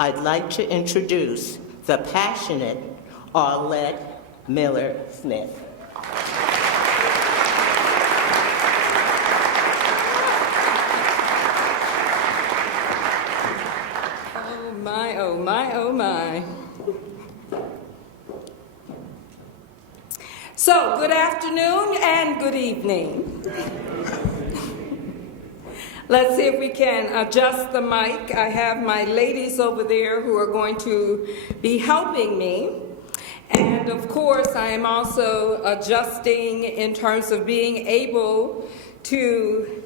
I'd like to introduce the passionate Arlette Miller-Smith. Oh my, oh my, oh my. So, good afternoon and good evening. Let's see if we can adjust the mic. I have my ladies over there who are going to be helping me. And of course, I am also adjusting in terms of being able to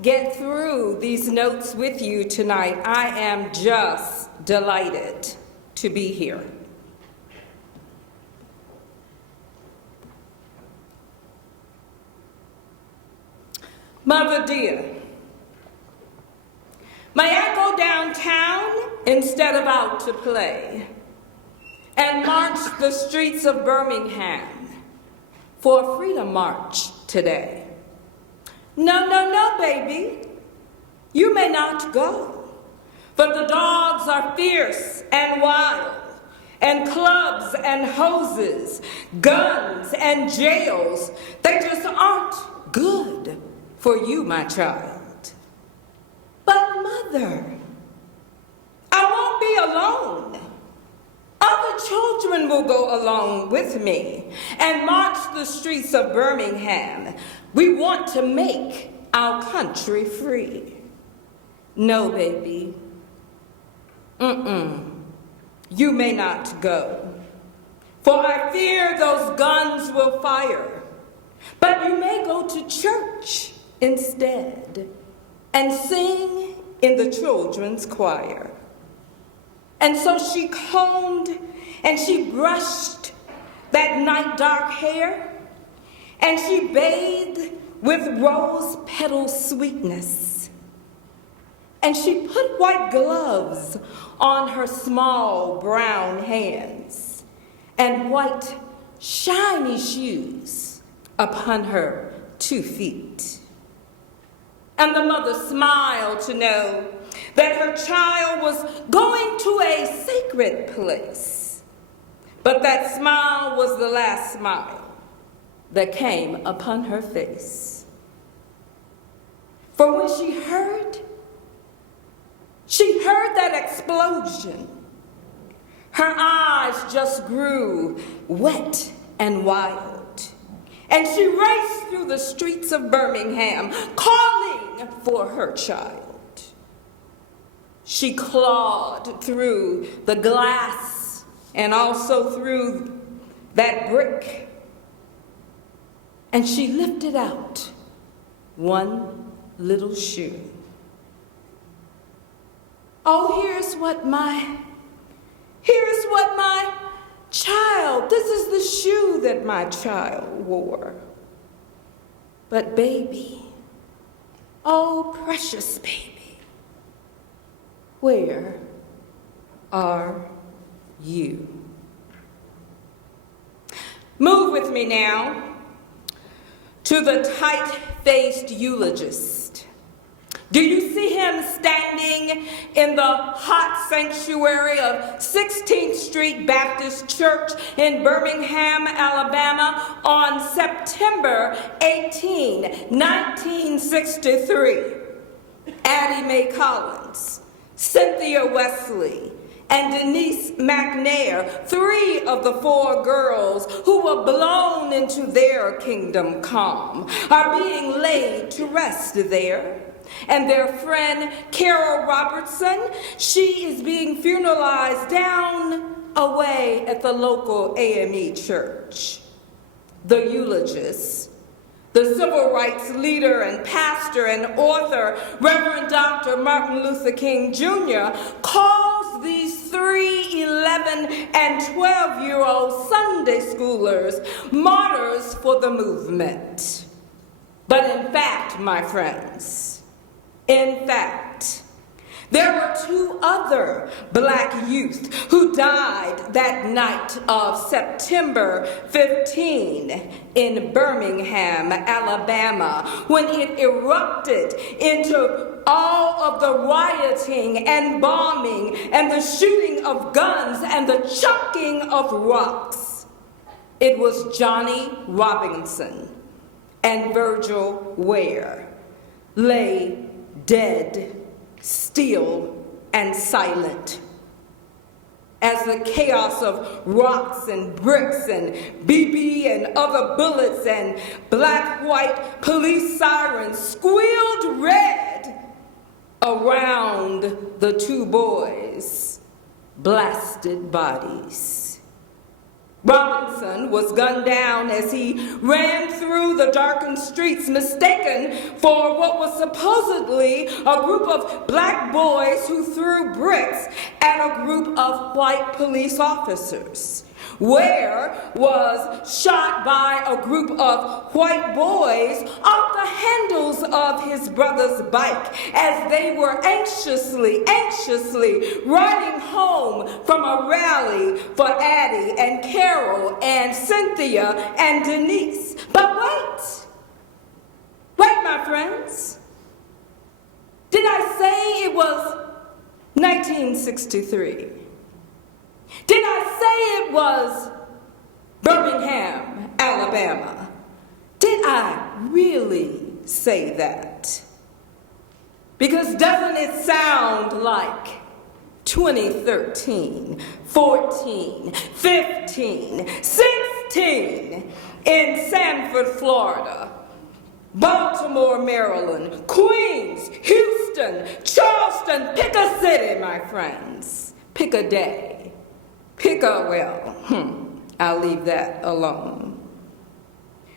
get through these notes with you tonight. I am just delighted to be here. Mother dear, may I go downtown instead of out to play and march the streets of Birmingham for a freedom march today? No, no, no, baby. You may not go, but the dogs are fierce and wild, and clubs and hoses, guns and jails, they just aren't good for you, my child. But mother, I won't be alone. Other children will go along with me and march the streets of Birmingham. We want to make our country free. No, baby. You may not go, for I fear those guns will fire. But you may go to church instead and sing in the children's choir. And so she combed and she brushed that night dark hair, and she bathed with rose petal sweetness. And she put white gloves on her small brown hands and white shiny shoes upon her 2 feet. And the mother smiled to know that her child was going to a sacred place. But that smile was the last smile that came upon her face. For when she heard that explosion, her eyes just grew wet and wild. And she raced through the streets of Birmingham, calling for her child. She clawed through the glass and also through that brick. And she lifted out one little shoe. Oh, here's what my child, this is the shoe that my child wore. But baby, oh precious baby, where are you? Move with me now to the tight-faced eulogist. Do you see him standing in the hot sanctuary of 16th Street Baptist Church in Birmingham, Alabama on September 18, 1963? Addie Mae Collins, Cynthia Wesley, and Denise McNair, 3 of the 4 girls who were blown into their kingdom come, are being laid to rest there. And their friend, Carol Robertson, she is being funeralized down away at the local AME church. The eulogist, the civil rights leader and pastor and author, Reverend Dr. Martin Luther King Jr., calls these 3, 11, and 12-year-old Sunday schoolers martyrs for the movement. But in fact, my friends, in fact, there were 2 other black youth who died that night of September 15 in Birmingham, Alabama, when it erupted into all of the rioting and bombing and the shooting of guns and the chucking of rocks, it was Johnny Robinson and Virgil Ware lay dead, still, and silent, as the chaos of rocks and bricks and BB and other bullets and black-white police sirens squealed red around the two boys' blasted bodies. Robinson was gunned down as he ran through the darkened streets, mistaken for what was supposedly a group of black boys who threw bricks at a group of white police officers. Ware was shot by a group of white boys off the handles of his brother's bike as they were anxiously riding home from a rally for Addie and Carol and Cynthia and Denise. But wait, my friends. Did I say it was 1963? Did I say it was Birmingham, Alabama? Did I really say that? Because doesn't it sound like 2013, 14, 15, 16 in Sanford, Florida, Baltimore, Maryland, Queens, Houston, Charleston? Pick a city, my friends. Pick a day. I'll leave that alone.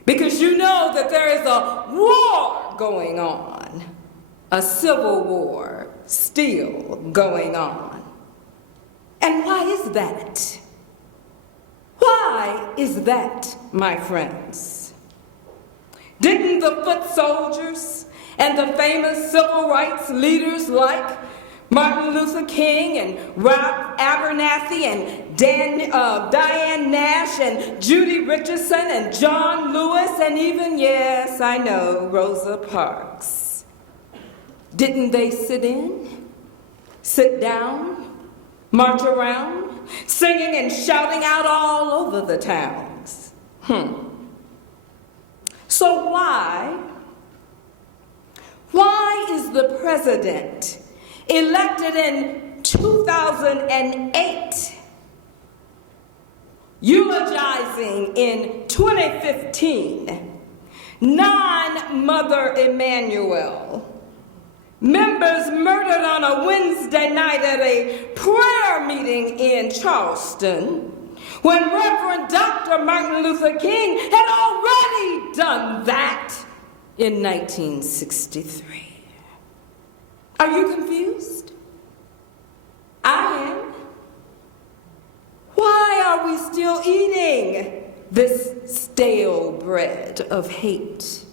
Because you know that there is a war going on, a civil war still going on. And why is that? Why is that, my friends? Didn't the foot soldiers and the famous civil rights leaders like Martin Luther King and Ralph Abernathy and Diane Nash and Judy Richardson and John Lewis and even, yes, I know, Rosa Parks, didn't they sit in, sit down, march around, singing and shouting out all over the towns? So why is the president elected in 2008 eulogizing in 2015 non-Mother Emanuel, members murdered on a Wednesday night at a prayer meeting in Charleston, when Reverend Dr. Martin Luther King had already done that in 1963? Are you confused? I am. Why are we still eating this stale bread of hate?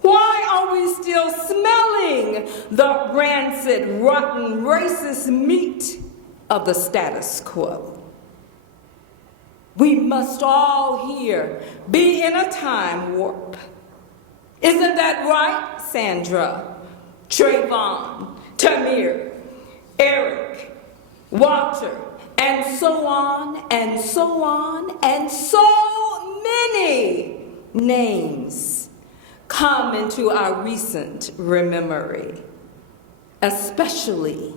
Why are we still smelling the rancid, rotten, racist meat of the status quo? We must all here be in a time warp. Isn't that right, Sandra, Trayvon, Tamir, Eric, Walter, and so on, and so on, and so many names come into our recent memory, especially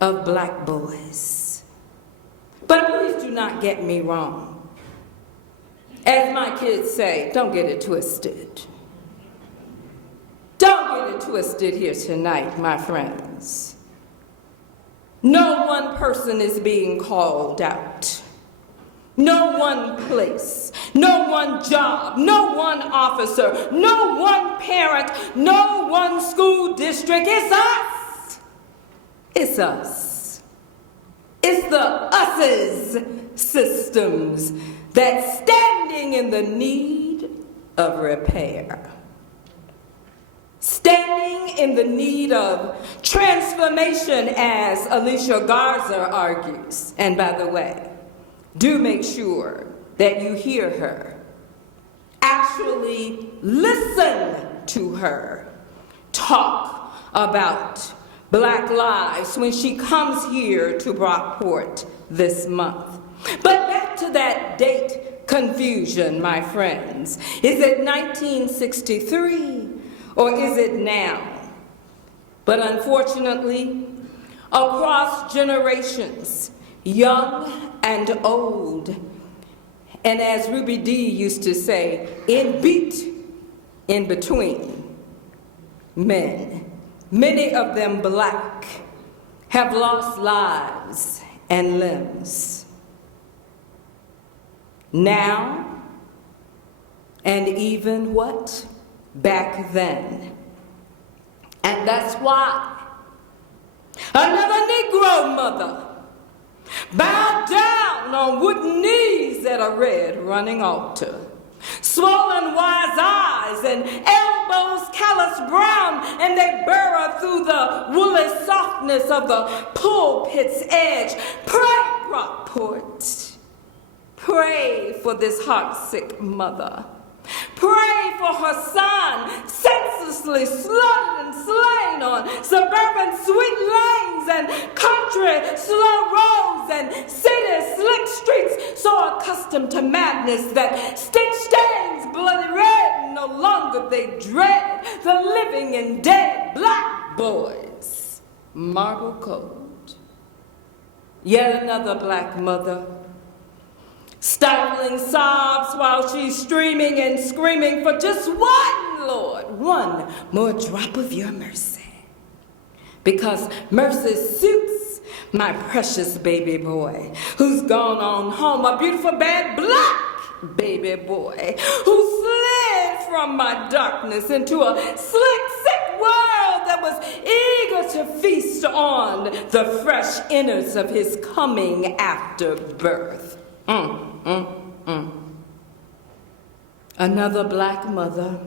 of black boys. But please do not get me wrong. As my kids say, don't get it twisted. Don't get it twisted here tonight, my friends. No one person is being called out. No one place, no one job, no one officer, no one parent, no one school district. It's us. It's us. It's the us's systems that's standing in the need of repair. Standing in the need of transformation, as Alicia Garza argues. And by the way, do make sure that you hear her. Actually listen to her. talk about Black lives when she comes here to Brockport this month. But back to that date confusion, my friends. Is it 1963 or is it now? But unfortunately, across generations, young and old, and as Ruby Dee used to say, in between, men, many of them Black, have lost lives and limbs. Now, and even what? Back then. And that's why another Negro mother bowed down on wooden knees at a red running altar. Swollen wise eyes and elbows callous brown, and they burrow through the woolly softness of the pulpit's edge. Pray, Brockport. Pray for this heartsick mother. Pray for her son, senselessly slaughtered and slain on suburban sweet lanes and country slow roads and city slick streets, so accustomed to madness that stitch stains bloody red, and no longer they dread the living and dead Black boys. Marble cold. Yet another Black mother, stifling sobs while she's streaming and screaming for just one, Lord, one more drop of your mercy. Because mercy suits my precious baby boy who's gone on home, a beautiful bad Black baby boy who slid from my darkness into a slick, sick world that was eager to feast on the fresh innards of his coming after birth. Another Black mother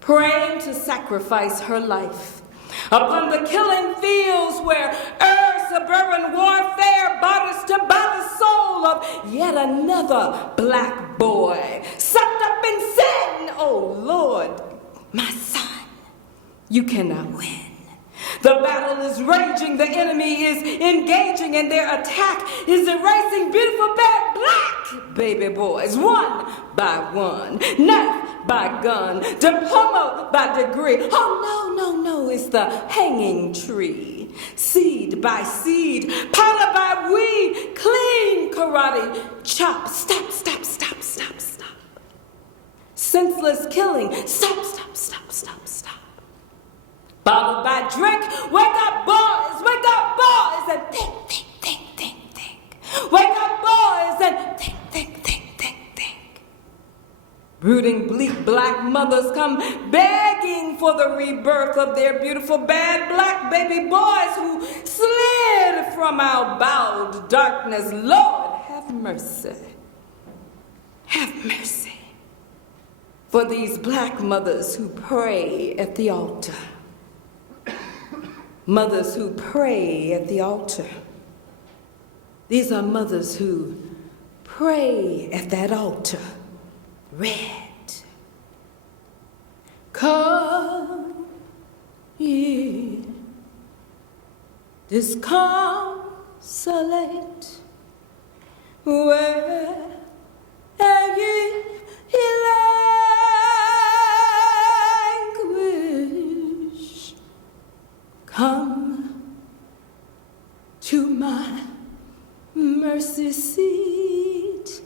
praying to sacrifice her life upon the killing fields where suburban warfare barters to buy the soul of yet another Black boy sucked up in sin. Oh Lord, my son, you cannot win. The battle is raging, the enemy is engaging, and their attack is erasing beautiful bad Black baby boys, one by one, knife by gun, diploma by degree. Oh no, it's the hanging tree. Seed by seed, powder by weed, clean karate chop. Stop. Senseless killing, stop. Bottle by drink, wake up boys, and think. Wake up boys and think. Brooding bleak Black mothers come begging for the rebirth of their beautiful bad Black baby boys who slid from our bowed darkness. Lord, have mercy. Have mercy for these Black mothers who pray at the altar. Mothers who pray at the altar. These are mothers who pray at that altar. Red. Come ye, disconsolate, where ye languish. Come to my mercy seat,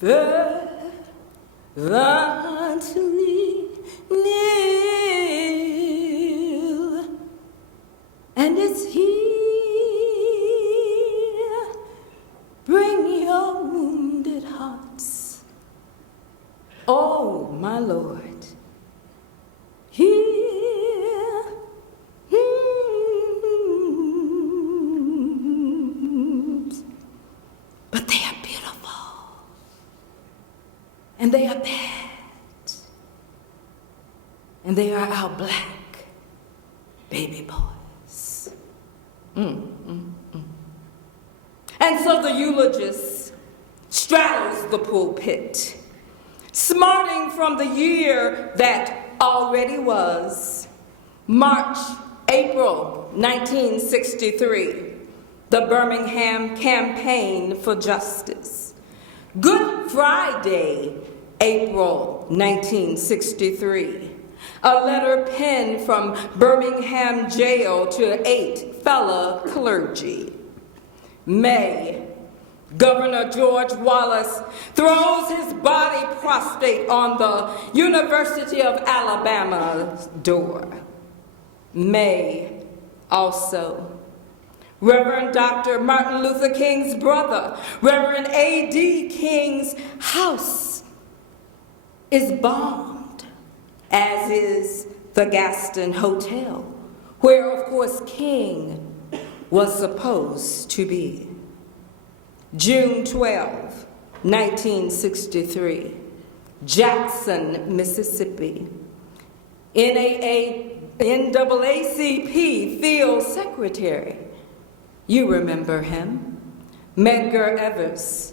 fervently kneel, and it's here. Bring your wounded hearts, oh my Lord, here. But they are beautiful, and they are bad, and they are our Black baby boys. And so the eulogist straddles the pulpit, smarting from the year that already was, March, April 1963, the Birmingham Campaign for Justice. Good Friday, April 1963, a letter penned from Birmingham jail to 8 fellow clergy. May, Governor George Wallace throws his body prostrate on the University of Alabama's door. May, also, Reverend Dr. Martin Luther King's brother, Reverend A.D. King's house is bombed, as is the Gaston Hotel, where, of course, King was supposed to be. June 12, 1963, Jackson, Mississippi. NAACP field secretary, you remember him, Medgar Evers,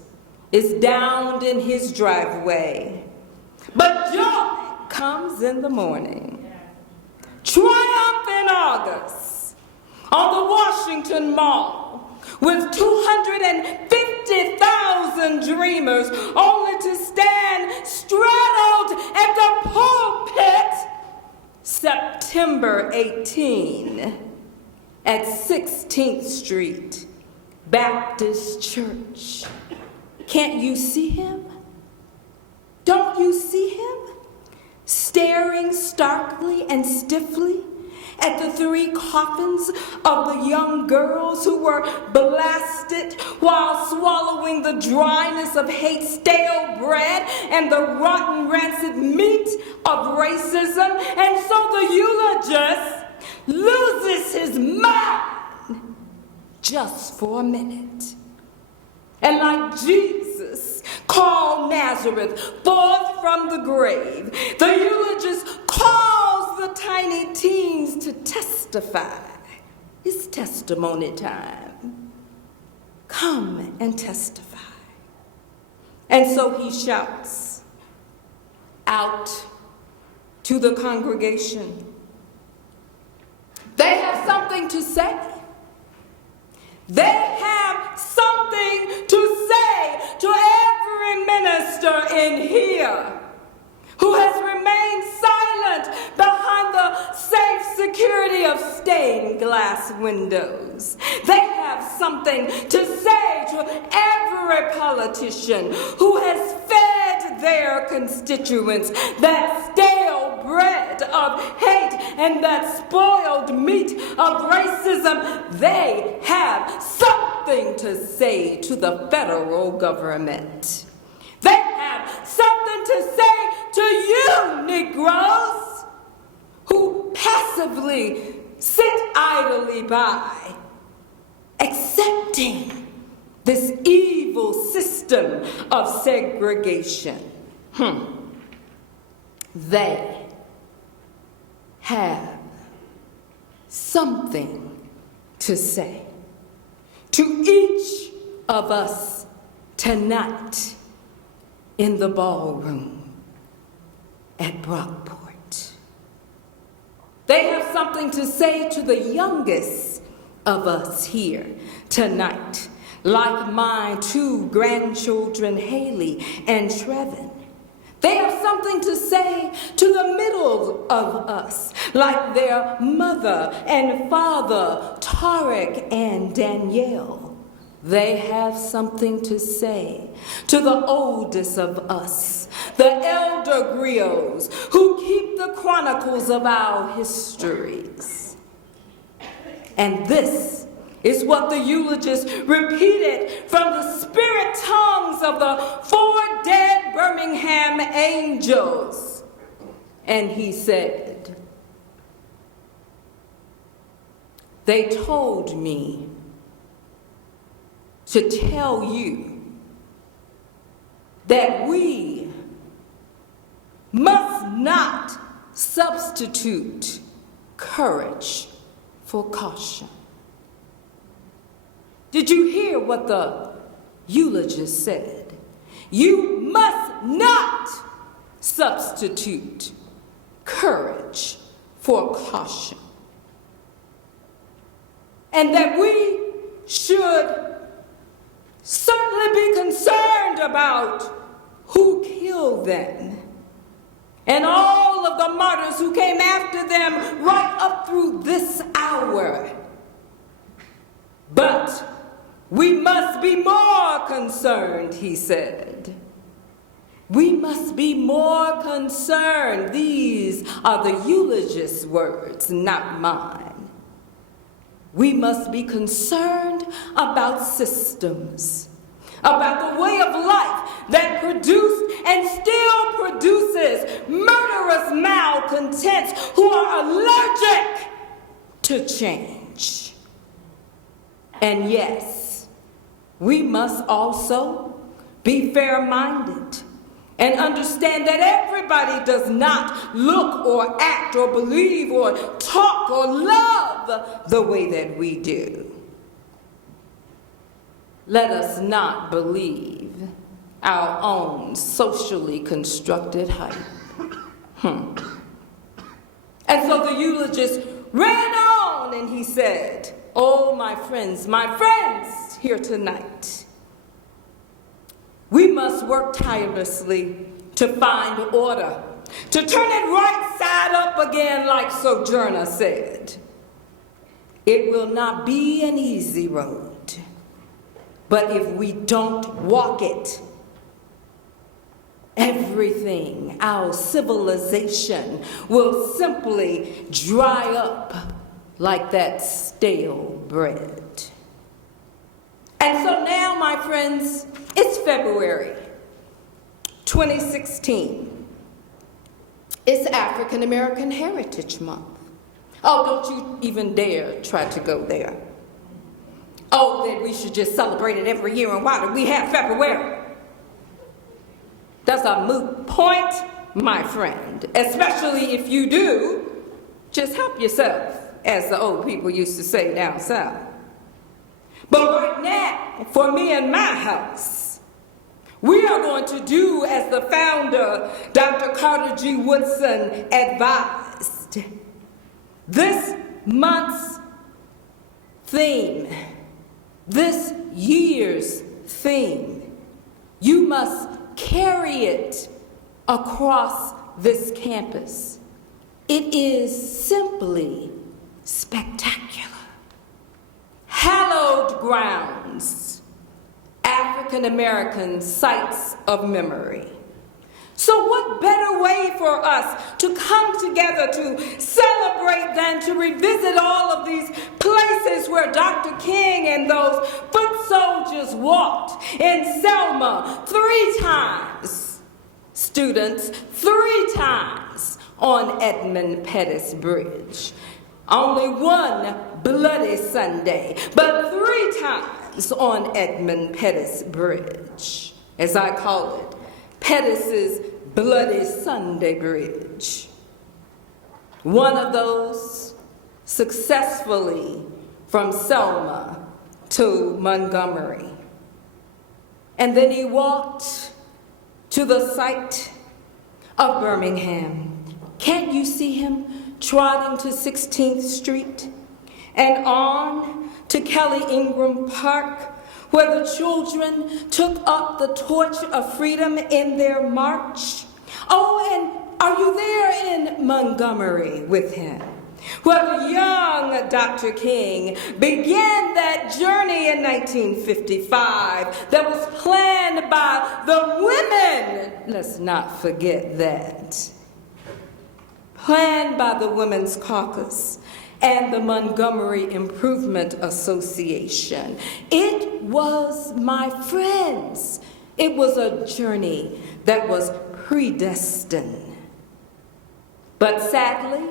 is downed in his driveway. But joy comes in the morning. Triumph in August on the Washington Mall with 250,000 dreamers only to stand straddled at the pulpit September 18 at 16th Street Baptist Church. Can't you see him? Don't you see him? Staring starkly and stiffly at the 3 coffins of the young girls who were blasted while swallowing the dryness of hate, stale bread, and the rotten, rancid meat of racism. And so the eulogist loses his mind just for a minute. And like Jesus called Nazareth forth from the grave, the eulogist calls the tiny teens to testify. It's testimony time. Come and testify. And so he shouts out to the congregation. They have something to say. They have something to say to every minister in here who has remained silent behind the safe security of stained glass windows. They have something to say to every politician who has fed their constituents that stale bread of hate and that spoiled meat of racism. They have something to say to the federal government. They have something to say to you, Negroes, who passively sit idly by, accepting this evil system of segregation. They have something to say to each of us tonight in the ballroom at Brockport. They have something to say to the youngest of us here tonight, like my 2 grandchildren, Haley and Trevin. They have something to say to the middle of us, like their mother and father, Tarek and Danielle. They have something to say to the oldest of us, the elder griots who keep the chronicles of our histories. And this is what the eulogist repeated from the spirit tongues of the 4 dead Birmingham angels. And he said, "They told me to tell you that we must not substitute courage for caution." Did you hear what the eulogist said? You must not substitute courage for caution. And that we should certainly be concerned about who killed them and all of the martyrs who came after them right up through this hour. But we must be more concerned, he said. We must be more concerned. These are the eulogist's words, not mine. We must be concerned about systems, about the way of life that produced and still produces murderous malcontents who are allergic to change. And yes, we must also be fair-minded and understand that everybody does not look or act or believe or talk or love the way that we do. Let us not believe our own socially constructed hype. And so the eulogist ran on and he said, "Oh, my friends here tonight, we must work tirelessly to find order, to turn it right side up again, like Sojourner said. It will not be an easy road, but if we don't walk it, everything, our civilization, will simply dry up like that stale bread." And so now, my friends, it's February 2016. It's African American Heritage Month. Oh, don't you even dare try to go there. Oh, that we should just celebrate it every year, and why do we have February? That's a moot point, my friend, especially if you do. Just help yourself, as the old people used to say down south. But right now, for me and my house, we are going to do as the founder, Dr. Carter G. Woodson, advised. This month's theme, this year's theme, you must carry it across this campus. It is simply spectacular. Hallowed grounds, African American sites of memory. So what better way for us to come together to celebrate than to revisit all of these places where Dr. King and those foot soldiers walked in Selma 3 times, students, 3 times on Edmund Pettus Bridge. Only one bloody Sunday, but 3 times on Edmund Pettus Bridge, as I call it, Pettus's Bloody Sunday Bridge. One of those successfully from Selma to Montgomery. And then he walked to the site of Birmingham. Can't you see him trotting to 16th Street and on to Kelly Ingram Park, where the children took up the torch of freedom in their march? Oh, and are you there in Montgomery with him, where the young Dr. King began that journey in 1955 that was planned by the women, let's not forget that, planned by the Women's Caucus and the Montgomery Improvement Association. It was, my friends, it was a journey that was predestined. But sadly,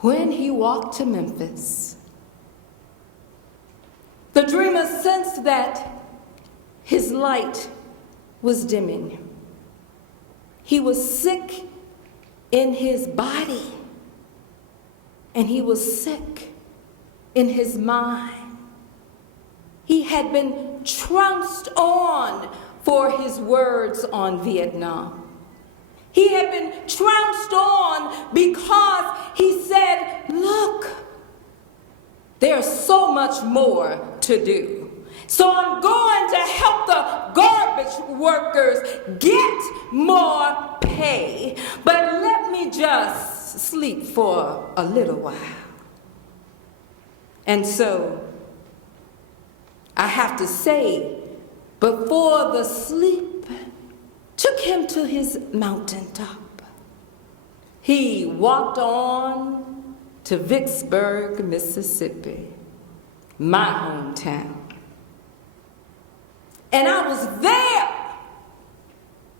when he walked to Memphis, the dreamer sensed that his light was dimming. He was sick in his body, and he was sick in his mind. He had been trounced on for his words on Vietnam. He had been trounced on because he said, look, there's so much more to do. So I'm going to help the garbage workers get more pay. But let me just sleep for a little while. And so I have to say, before the sleep took him to his mountaintop, he walked on to Vicksburg, Mississippi, my hometown. And I was there,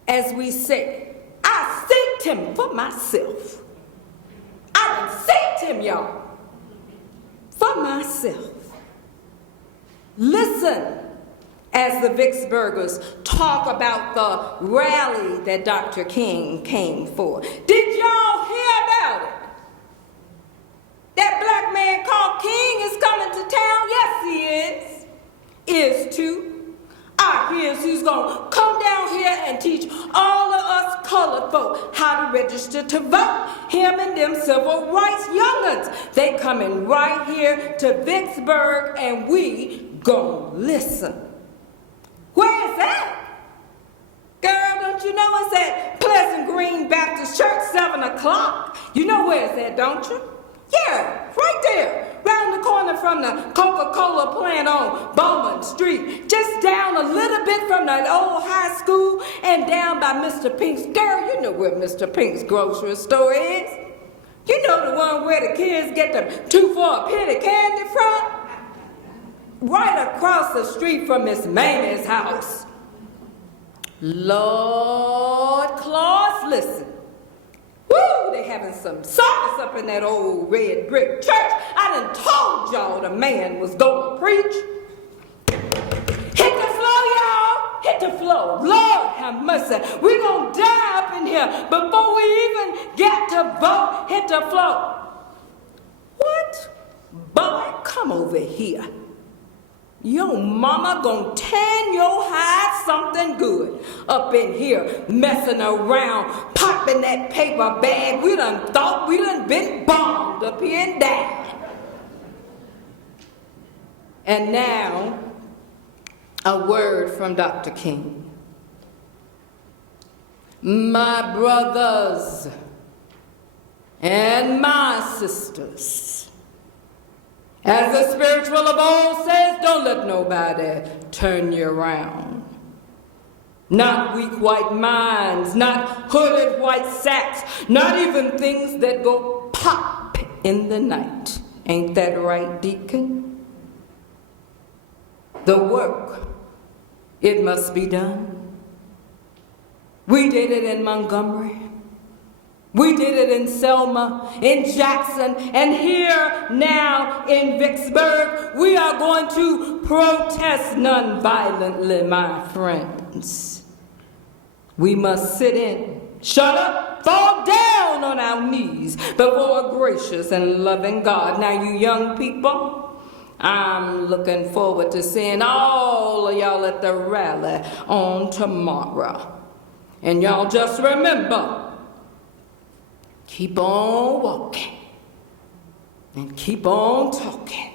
as we say. I thanked him for myself. I thanked him, y'all, for myself. Listen as the Vicksburgers talk about the rally that Dr. King came for. Did y'all hear about it? That black man called King is coming to town? Yes, he is. Is too. I hear he's going to come down here and teach all of us colored folk how to register to vote. Him and them civil rights young'uns. They coming right here to Vicksburg and we gon' listen. Where is that? Girl, don't you know it's at Pleasant Green Baptist Church, 7 o'clock? You know where it's at, don't you? Yeah, right there. Round the corner from the Coca-Cola plant on Bowman Street. Just down a little bit from the old high school and down by Mr. Pink's. Girl, you know where Mr. Pink's grocery store is. You know the one where the kids get the 2 for a penny candy from? Right across the street from Miss Mamie's house. Lord Claus, listen. Woo, they having some service up in that old red brick church. I done told y'all the man was gonna preach. Hit the floor, y'all. Hit the floor. Lord have mercy. We gonna die up in here before we even get to vote. Hit the floor. What? Boy, come over here. Your mama gonna tan your hide something good up in here, messing around, popping that paper bag. We done thought we done been bombed up here and down. And now, a word from Dr. King. My brothers and my sisters, as the spiritual of old says, don't let nobody turn you around. Not weak white minds, not hooded white sacks, not even things that go pop in the night. Ain't that right, Deacon? The work, it must be done. We did it in Montgomery. We did it in Selma, in Jackson, and here now in Vicksburg. We are going to protest nonviolently, my friends. We must sit in, shut up, fall down on our knees before a gracious and loving God. Now, you young people, I'm looking forward to seeing all of y'all at the rally on tomorrow. And y'all just remember, keep on walking and keep on talking.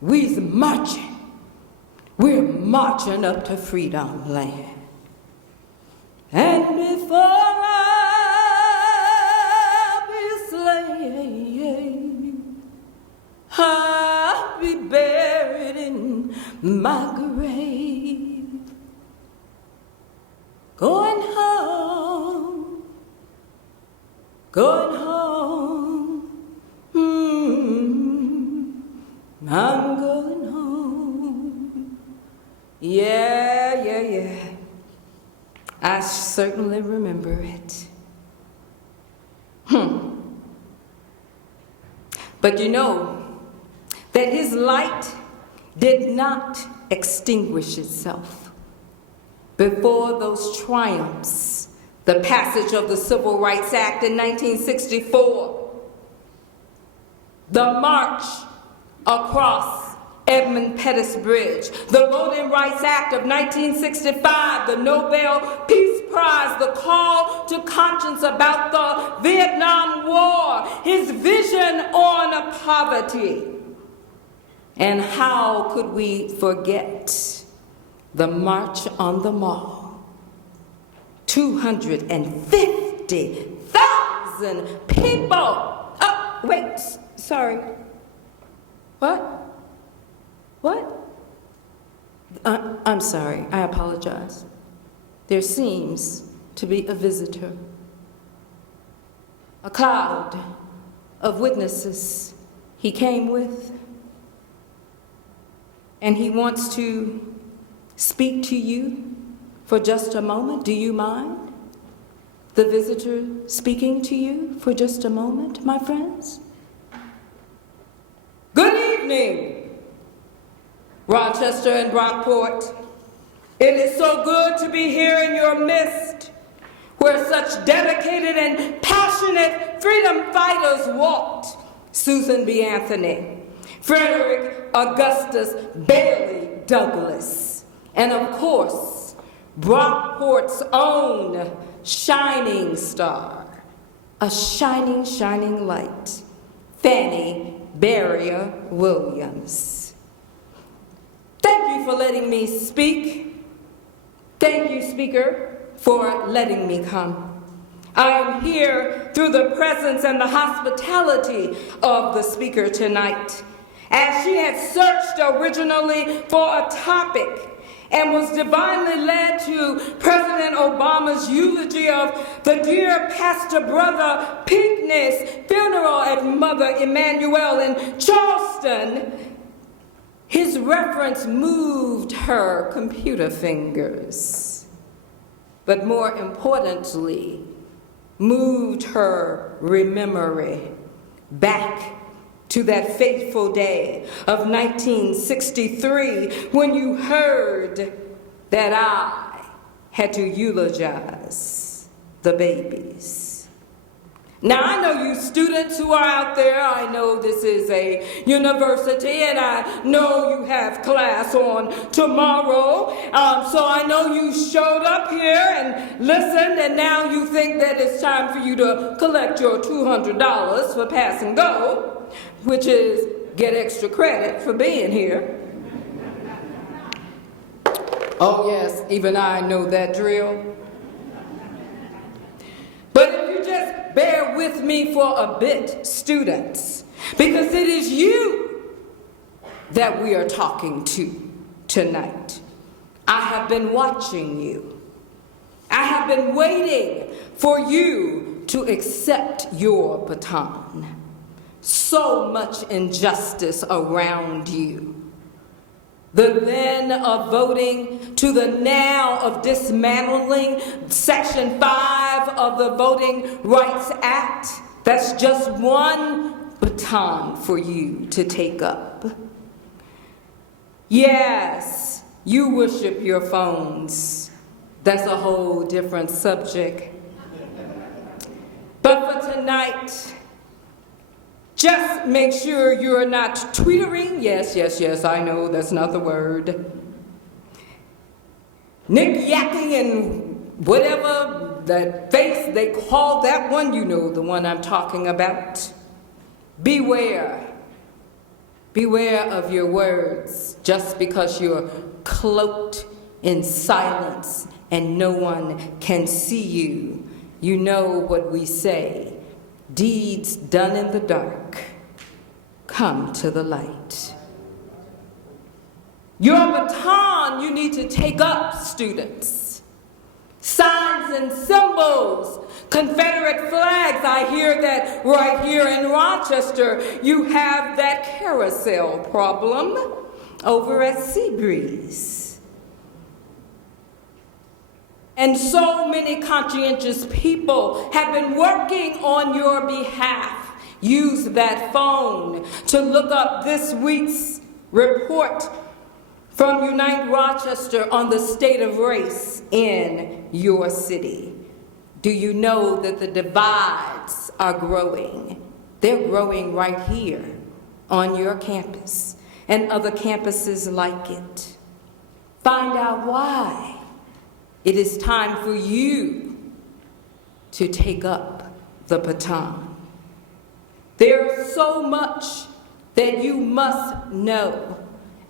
We's marching. We're marching up to freedom land. And before I be slain, I'll be buried in my grave. Going home. Going home, I'm going home. Yeah. I certainly remember it. But you know that his light did not extinguish itself before those triumphs. The passage of the Civil Rights Act in 1964, the march across Edmund Pettus Bridge, the Voting Rights Act of 1965, the Nobel Peace cries the call to conscience about the Vietnam War, his vision on poverty. And how could we forget the March on the Mall? 250,000 people. Oh, wait, sorry. What? I'm sorry, I apologize. There seems to be a visitor. A cloud of witnesses he came with, and he wants to speak to you for just a moment. Do you mind the visitor speaking to you for just a moment, my friends? Good evening, Rochester and Brockport. It is so good to be here in your midst, where such dedicated and passionate freedom fighters walked. Susan B. Anthony, Frederick Augustus Bailey Douglas, and of course, Brockport's own shining star, a shining, shining light, Fannie Barrier Williams. Thank you for letting me speak. Thank you, Speaker, for letting me come. I am here through the presence and the hospitality of the speaker tonight, as she had searched originally for a topic and was divinely led to President Obama's eulogy of the dear pastor brother Pinckney's funeral at Mother Emanuel in Charleston. His reference moved her computer fingers, but more importantly, moved her memory back to that fateful day of 1963 when you heard that I had to eulogize the babies. Now, I know you students who are out there, I know this is a university, and I know you have class on tomorrow, so I know you showed up here and listened, and now you think that it's time for you to collect your $200 for pass and go, which is get extra credit for being here. Oh yes, even I know that drill. But if you just bear with me for a bit, students, because it is you that we are talking to tonight. I have been watching you. I have been waiting for you to accept your baton. So much injustice around you. The then of voting to the now of dismantling Section 5 of the Voting Rights Act. That's just one baton for you to take up. Yes, you worship your phones. That's a whole different subject. But for tonight, just make sure you're not tweetering. Yes, I know that's not the word. Nick-yacking and whatever that face they call that one, you know the one I'm talking about. Beware. Beware of your words just because you're cloaked in silence and no one can see you. You know what we say. Deeds done in the dark come to the light. Your baton you need to take up, students. Signs and symbols, Confederate flags. I hear that right here in Rochester you have that carousel problem over at Seabreeze. And so many conscientious people have been working on your behalf. Use that phone to look up this week's report from Unite Rochester on the state of race in your city. Do you know that the divides are growing? They're growing right here on your campus and other campuses like it. Find out why. it is time for you to take up the baton. There's so much that you must know,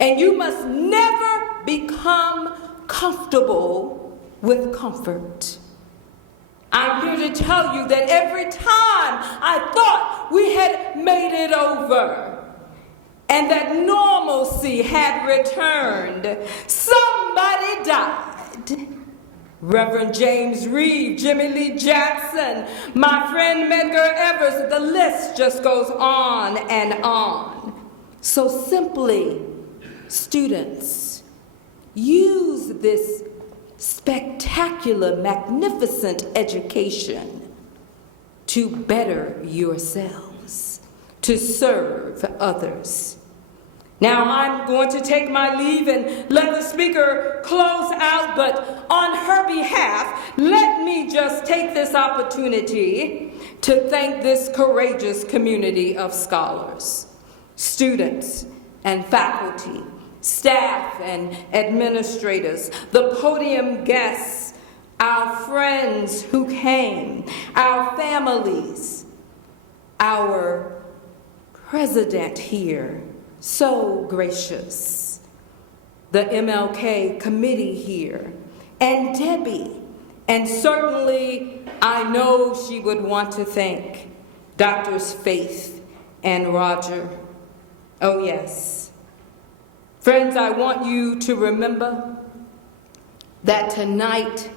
and you must never become comfortable with comfort. I'm here to tell you that every time I thought we had made it over and that normalcy had returned, somebody died. Reverend James Reed, Jimmy Lee Jackson, my friend Medgar Evers, the list just goes on and on. So simply, students, use this spectacular, magnificent education to better yourselves, to serve others. Now I'm going to take my leave and let the speaker close out, but on her behalf, let me just take this opportunity to thank this courageous community of scholars, students and faculty, staff and administrators, the podium guests, our friends who came, our families, our president here, so gracious, the MLK committee here, and Debbie, and certainly I know she would want to thank Doctors Faith and Roger. Oh yes. Friends, I want you to remember that tonight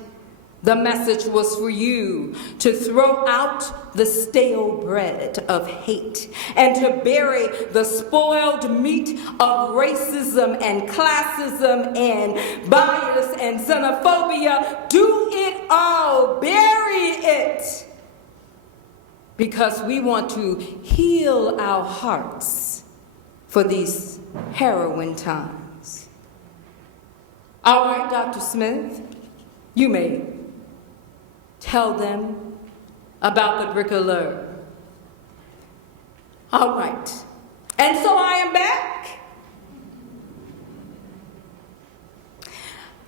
the message was for you to throw out the stale bread of hate and to bury the spoiled meat of racism and classism and bias and xenophobia. Do it all, bury it, because we want to heal our hearts for these harrowing times. All right, Dr. Smith, you may tell them about the bricoleur. All right, and so I am back.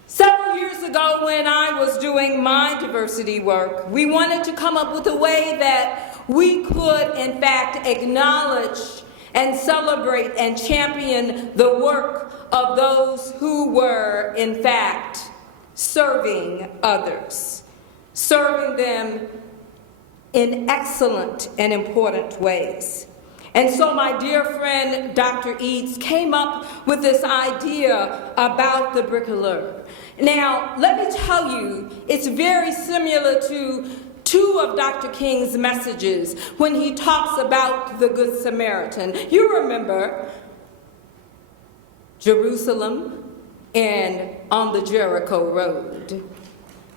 Several years ago when I was doing my diversity work, we wanted to come up with a way that we could, in fact, acknowledge and celebrate and champion the work of those who were, in fact, serving others, serving them in excellent and important ways. And so my dear friend, Dr. Eads, came up with this idea about the bricoleur. Now, let me tell you, it's very similar to two of Dr. King's messages when he talks about the Good Samaritan. You remember Jerusalem and on the Jericho Road.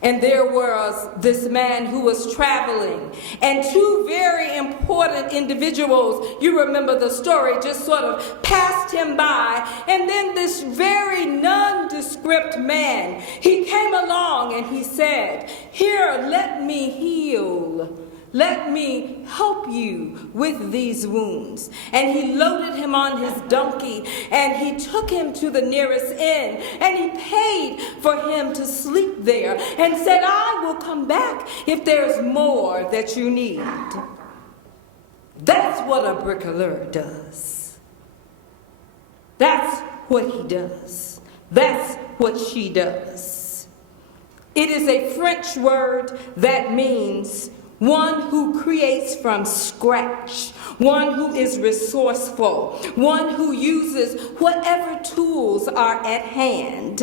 And there was this man who was traveling, and two very important individuals, you remember the story, just sort of passed him by, and then this very nondescript man, he came along and he said, "Here, let me heal. Let me help you with these wounds." And he loaded him on his donkey, and he took him to the nearest inn, and he paid for him to sleep there, and said, "I will come back if there's more that you need." That's what a bricoleur does. That's what he does. That's what she does. It is a French word that means one who creates from scratch, one who is resourceful, one who uses whatever tools are at hand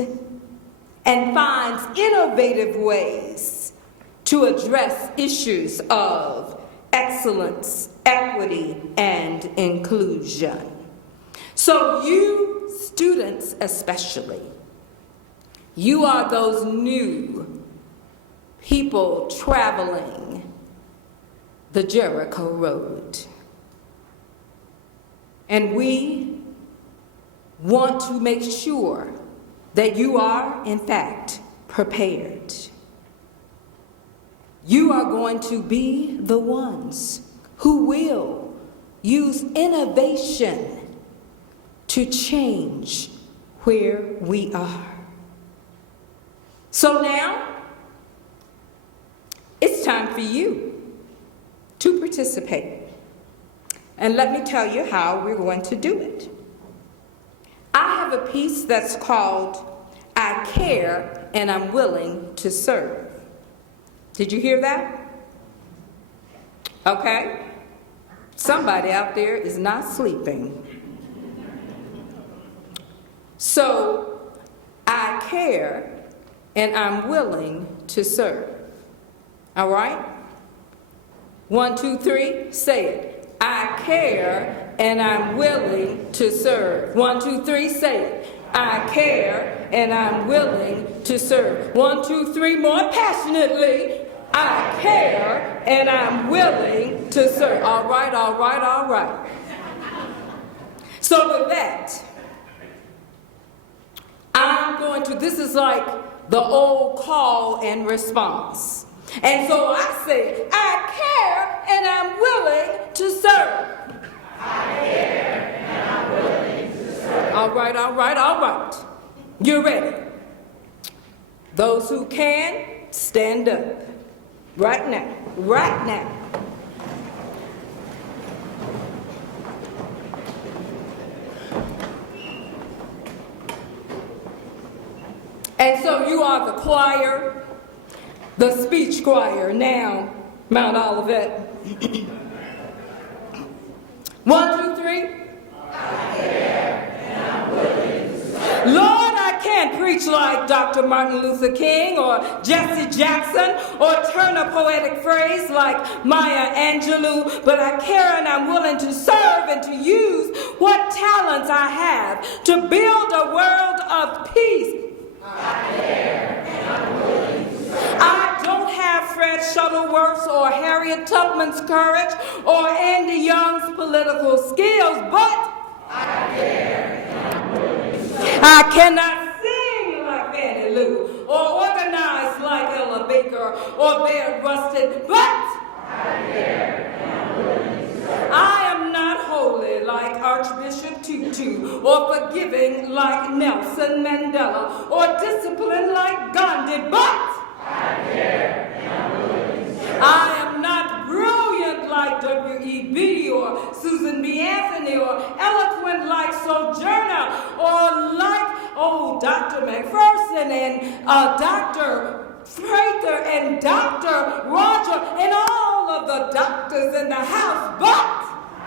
and finds innovative ways to address issues of excellence, equity, and inclusion. So you students especially, you are those new people traveling the Jericho Road. And we want to make sure that you are, in fact, prepared. You are going to be the ones who will use innovation to change where we are. So now, time for you to participate. And let me tell you how we're going to do it. I have a piece that's called I Care and I'm Willing to Serve. Did you hear that? Okay. Somebody out there is not sleeping. So, I care and I'm willing to serve. All right? 1, 2, 3, say it. I care and I'm willing to serve. 1, 2, 3, say it. I care and I'm willing to serve. 1, 2, 3, more passionately. I care and I'm willing to serve. All right, all right, all right. So with that, I'm going to, this is like the old call and response. And so I say, I care and I'm willing to serve. I care and I'm willing to serve. All right, all right, all right. You ready? Those who can, stand up. Right now, right now. And so you are the choir, the speech choir now, Mount Olivet. 1, 2, 3. I care and I'm willing to serve. Lord, I can't preach like Dr. Martin Luther King or Jesse Jackson or turn a poetic phrase like Maya Angelou, but I care and I'm willing to serve and to use what talents I have to build a world of peace. I care and I'm willing to serve. I don't have Fred Shuttleworth's or Harriet Tubman's courage or Andy Young's political skills, but I care and I'm willing to serve. I cannot sing like Fannie Lou or organize like Ella Baker or Bear Rustin, but I care and I'm willing to serve. I am not holy like Archbishop Tutu or forgiving like Nelson Mandela or disciplined like Gandhi, but I care and I'm willing to serve. I am not brilliant like W.E.B. or Susan B. Anthony or eloquent like Sojourner or like, Dr. McPherson and Dr. Prather and Dr. Roger and all of the doctors in the house, but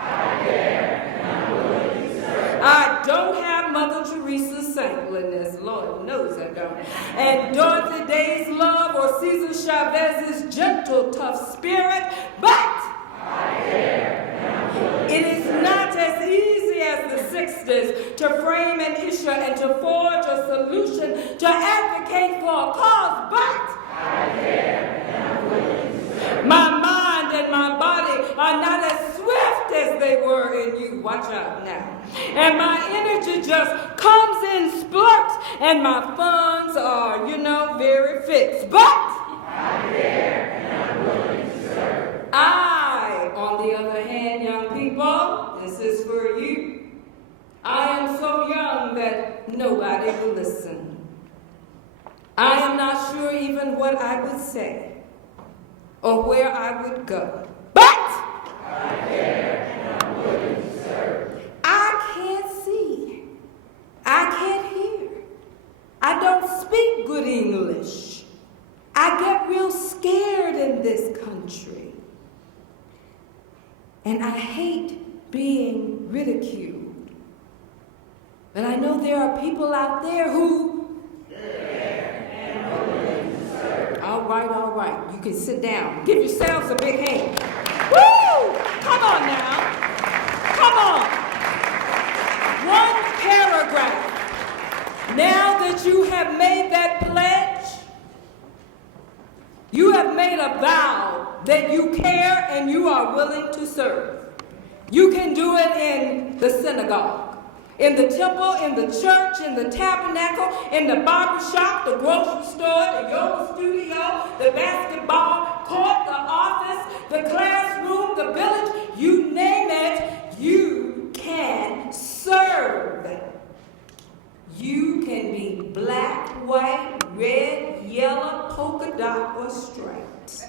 I care and I'm willing to serve. I don't have Mother Teresa's saintliness, Lord knows I don't, and Dorothy Day's love or Cesar Chavez's gentle, tough spirit, but I care and I'm willing to it is not as easy as the 60s to frame an issue and to forge a solution, to advocate for a cause, but I care and I'm willing to serve. my mind and my body are not as swift as they were in you. Watch out now. And my energy just comes in splurts, and my funds are, very fixed. But I care and I'm willing to serve. I, on the other hand, young people, this is for you. I am so young that nobody will listen. I am not sure even what I would say or where I would go. But I care and I'm willing to serve. I can't see. I can't hear. I don't speak good English. I get real scared in this country. And I hate being ridiculed. But I know there are people out there who Care and are willing to serve. all right. You can sit down. Give yourselves a big hand. Woo! Come on now. Come on. One paragraph. Now that you have made that pledge, you have made a vow that you care and you are willing to serve. You can do it in the synagogue, in the temple, in the church, in the tabernacle, in the barber shop, the grocery store, the yoga studio, the basketball court, the office, the classroom, the village, you name it, you can serve. You can be black, white, red, yellow, polka dot, or striped.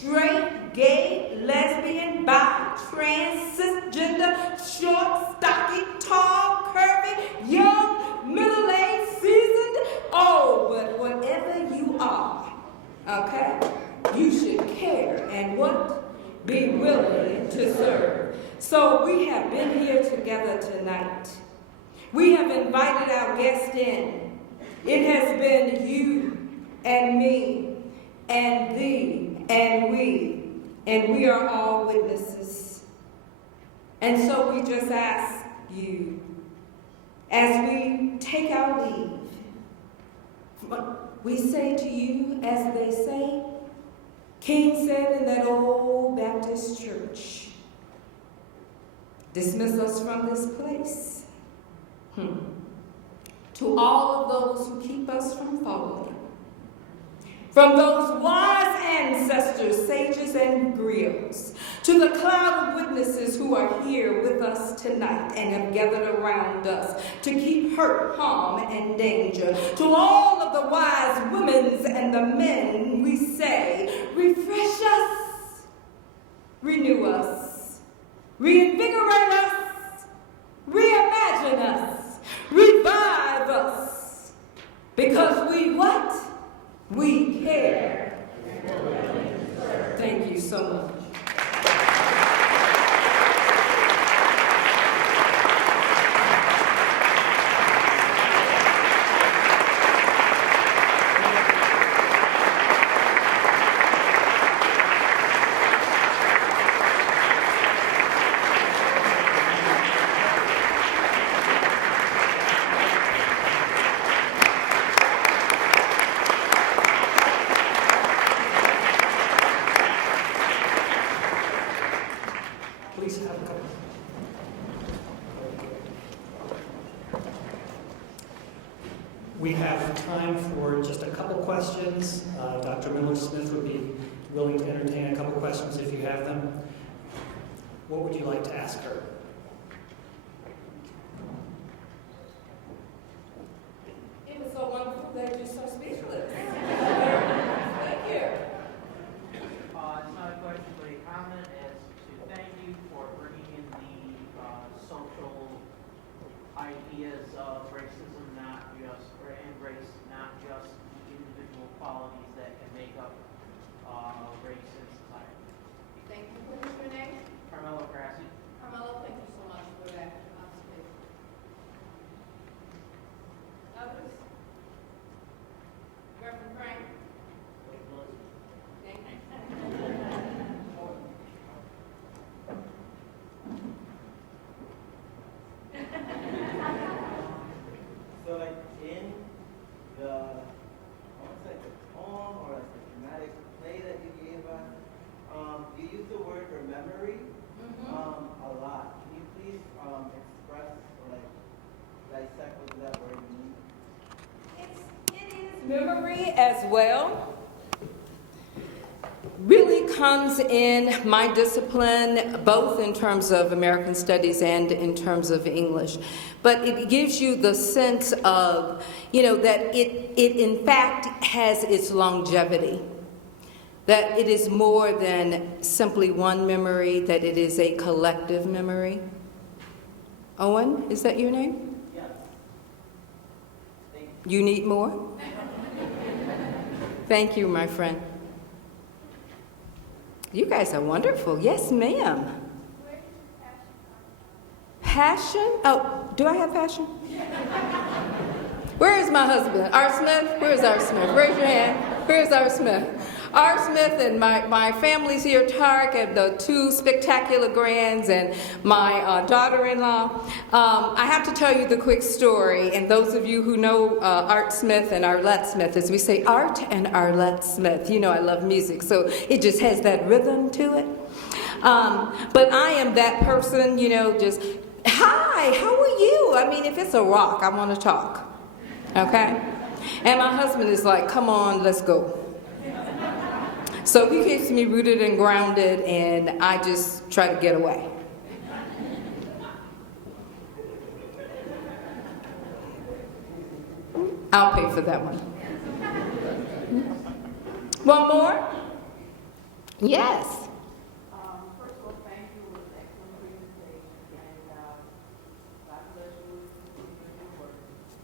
straight, gay, lesbian, bi, trans, cisgender, short, stocky, tall, curvy, young, middle-aged, seasoned. Oh, but whatever you are, okay, you should care and what? Be willing to serve. So we have been here together tonight. We have invited our guest in. It has been you and me and thee and we are all witnesses. And so we just ask you, as we take our leave, we say to you, as they say, King said in that old Baptist church, dismiss us from this place. To all of those who keep us from falling, from those wise ancestors, sages and griots, to the cloud of witnesses who are here with us tonight and have gathered around us to keep hurt, harm, and danger, to all of the wise women and the men, we say, refresh us, renew us, reinvigorate us, reimagine us, revive us, because we what? We care. Thank you so much. We have time for just a couple questions. Dr. Miller-Smith would be willing to entertain a couple questions if you have them. What would you like to ask her? It was so wonderful that you're so speechless. Thank you. It's not a question, but a comment as to thank you for bringing in the social ideas of racism, or embrace not just the individual qualities that can make up race in society. Thank you. What is your name? Carmelo Grassi. Carmelo, thank you so much for that observation. Others? Reverend Frank? Thank you. So like in the, almost like the poem or like the dramatic play that you gave us, you use the word rememory a lot. Can you please express or like dissect what does that word mean? It is memory as well. Really comes in my discipline, both in terms of American Studies and in terms of English. But it gives you the sense of, that it in fact has its longevity. That it is more than simply one memory, that it is a collective memory. Owen, is that your name? Yes. Thank You need more? Thank you, my friend. You guys are wonderful. Yes, ma'am. Passion? Oh, do I have passion? Where is my husband? Art Smith? Where's Art Smith? Raise your hand. Where's Art Smith? Art Smith and my family's here, Tarek, and the two spectacular grands, and my daughter-in-law. I have to tell you the quick story, and those of you who know Art Smith and Arlette Smith, as we say, Art and Arlette Smith. I love music, so it just has that rhythm to it. But I am that person, just, hi, how are you? I mean, if it's a rock, I want to talk, okay? And my husband is like, come on, let's go. So he keeps me rooted and grounded, and I just try to get away. I'll pay for that one. One more? Yes. First of all, thank you. It was an excellent presentation, and God bless you in your work.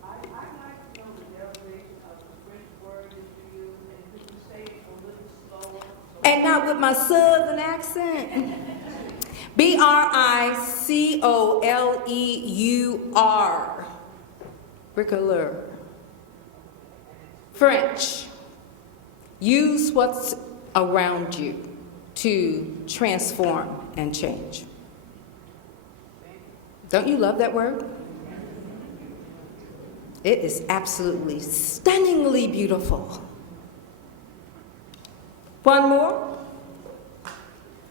I'd like to know the derivation of the French word that you use, and could you say it a little slower? And not with my southern accent. Bricouleur. Bricouleur. French. Use what's around you to transform and change. Don't you love that word? It is absolutely stunningly beautiful. One more?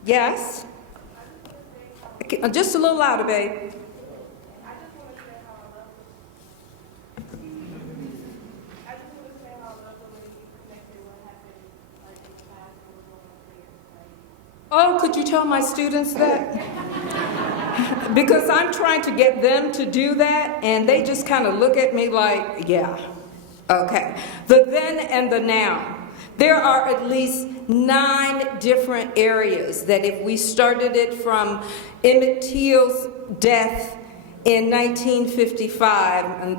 Yes? Okay, just a little louder, babe. I just want to say how I love the way you connected what happened like in the past and what's going on here. Oh, could you tell my students that? Because I'm trying to get them to do that, and they just kind of look at me like, yeah, okay. The then and the now. There are at least 9 different areas that if we started it from Emmett Till's death in 1955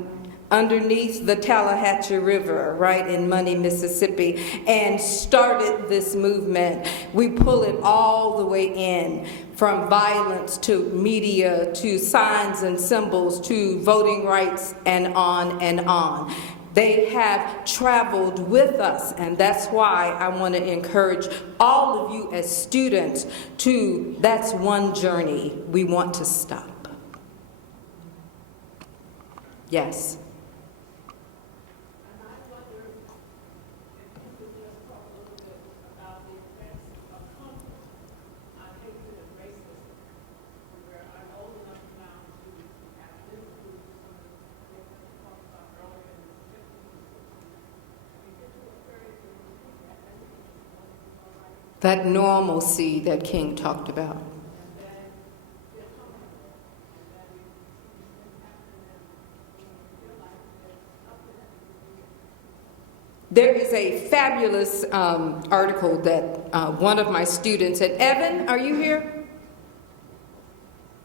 underneath the Tallahatchie River, right in Money, Mississippi, and started this movement, we pull it all the way in, from violence to media to signs and symbols to voting rights and on and on. They have traveled with us, and that's why I want to encourage all of you as students to, that's one journey we want to stop. Yes. And I wonder if you could just talk a little bit about the effects of comfort on hatred and racism, where I'm old enough now to have lived through some of the things that you talked about earlier in the 50s and 60s. We get to a period where we think that everything is going to be all right, That normalcy that King talked about. and then we're comfortable, and then we see these things happening, and we feel like there's nothing that we can do. There is a fabulous article that one of my students, and Evan, are you here?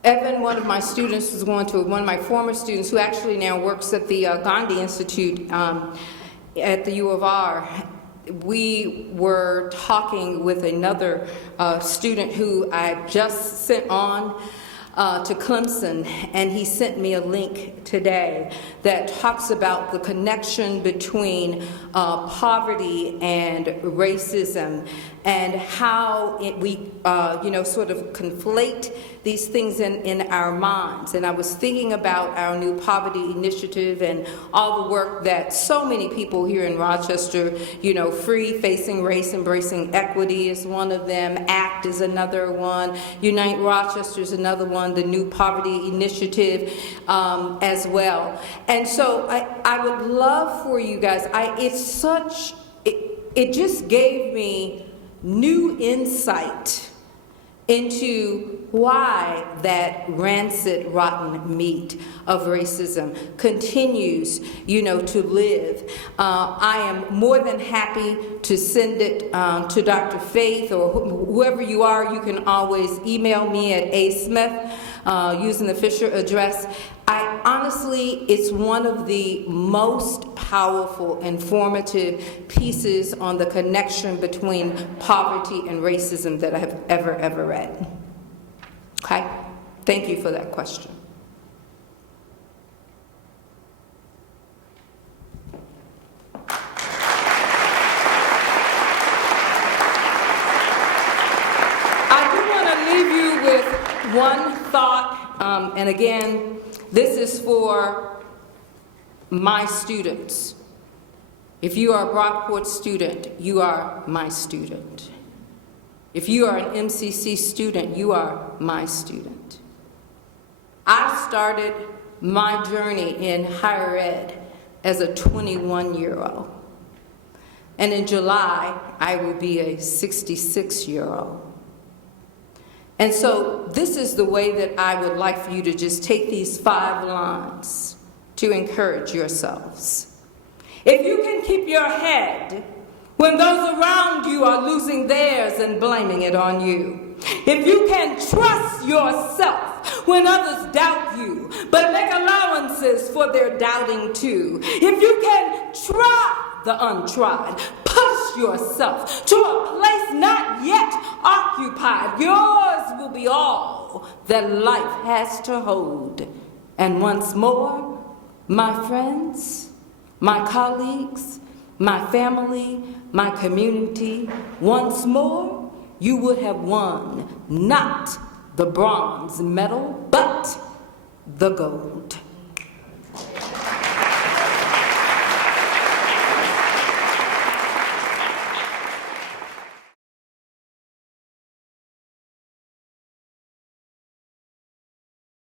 Evan, one of my students, was going to, one of my former students who actually now works at the Gandhi Institute at the U of R. We were talking with another student who I just sent on to Clemson, and he sent me a link today that talks about the connection between poverty and racism, and how we sort of conflate these things in our minds. And I was thinking about our new poverty initiative and all the work that so many people here in Rochester, Free Facing Race, Embracing Equity is one of them, ACT is another one, Unite Rochester is another one, the new poverty initiative as well. And so I would love for you guys, it just gave me new insight into why that rancid, rotten meat of racism continues, to live. I am more than happy to send it to Dr. Faith or whoever you are. You can always email me at asmith using the Fisher address. Honestly, it's one of the most powerful, informative pieces on the connection between poverty and racism that I have ever read. Okay? Thank you for that question. I do want to leave you with one thought, and again, this is for my students. If you are a Brockport student, you are my student. If you are an MCC student, you are my student. I started my journey in higher ed as a 21-year-old. And in July, I will be a 66-year-old. And so this is the way that I would like for you to just take these 5 lines to encourage yourselves. If you can keep your head when those around you are losing theirs and blaming it on you. If you can trust yourself when others doubt you, but make allowances for their doubting too. If you can try the untried, push yourself to a place not yet occupied, yours will be all that life has to hold. And once more, my friends, my colleagues, my family, my community, once more, you would have won not the bronze medal, but the gold.